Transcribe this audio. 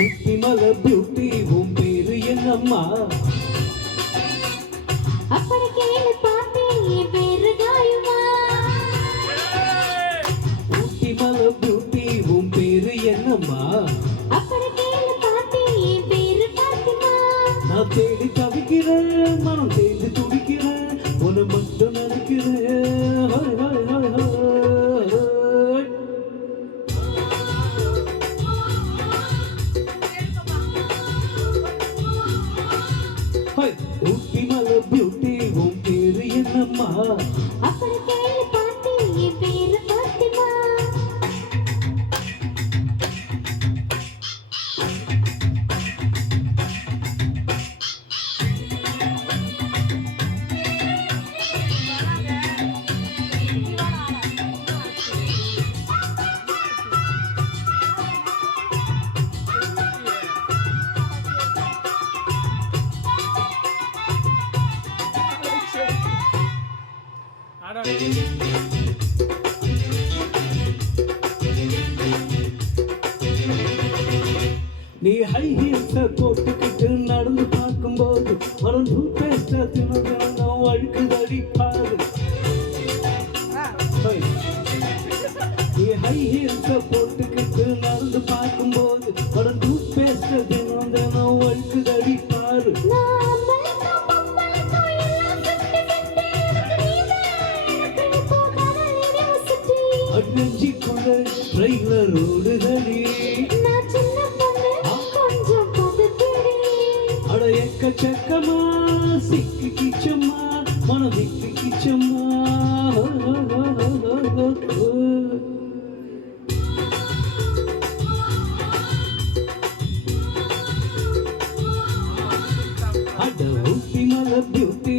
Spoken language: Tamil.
ஊட்டி மலை பியூட்டி உன் பேரு என்னம்மா? அப்படி கேளு பாப்பே என் பேரு காயுமா. ஊட்டி மலை பியூட்டி உன் பேரு என்னம்மா? அப்படி கேளு பாப்பே என் பேரு பாத்திமா. நான் தேடி தவிக்கிறேன், மனம் தேடி துடிக்கிறேன், உன்னை மட்டும் நினைக்கிறேன். Hi hi hi hi. Hi Ooty மலை பியூட்டி உன் பேரு என்னம்மா? அப்படி கேளு பாப்பே என் பேரு பாத்திமா. நீ ஹை ஹீல்ஸ போட்டுக்கிட்டு நடந்து பார்க்கும்போது மறந்து பேச தினம் அழுக்குதடி பாரு. நீ ஹை ஹீல்ஸ போட்டுக்கிட்டு நடந்து பார்க்கும்போது மறந்து பேச தினம் அழுக்குதடி பாரு. நான் மலைக்கும் பம்பலைக்கும் எல்லாம் சுத்தி எனக்கு நீதான் எனக்கு போகாத யூனிவர்சிட்டி. அட்னஞ்சிக்குள்ள ட்ரெயிலர் ஓடுதடி. நான் சின்ன பொண்ணு கொஞ்சம் பதட்டடி. அட எக்கச்சக்கமா சிக்கு கிச்சம்மா மனதிக்கு கிச்சம்மா. அட ஊட்டி மலை பியூட்டி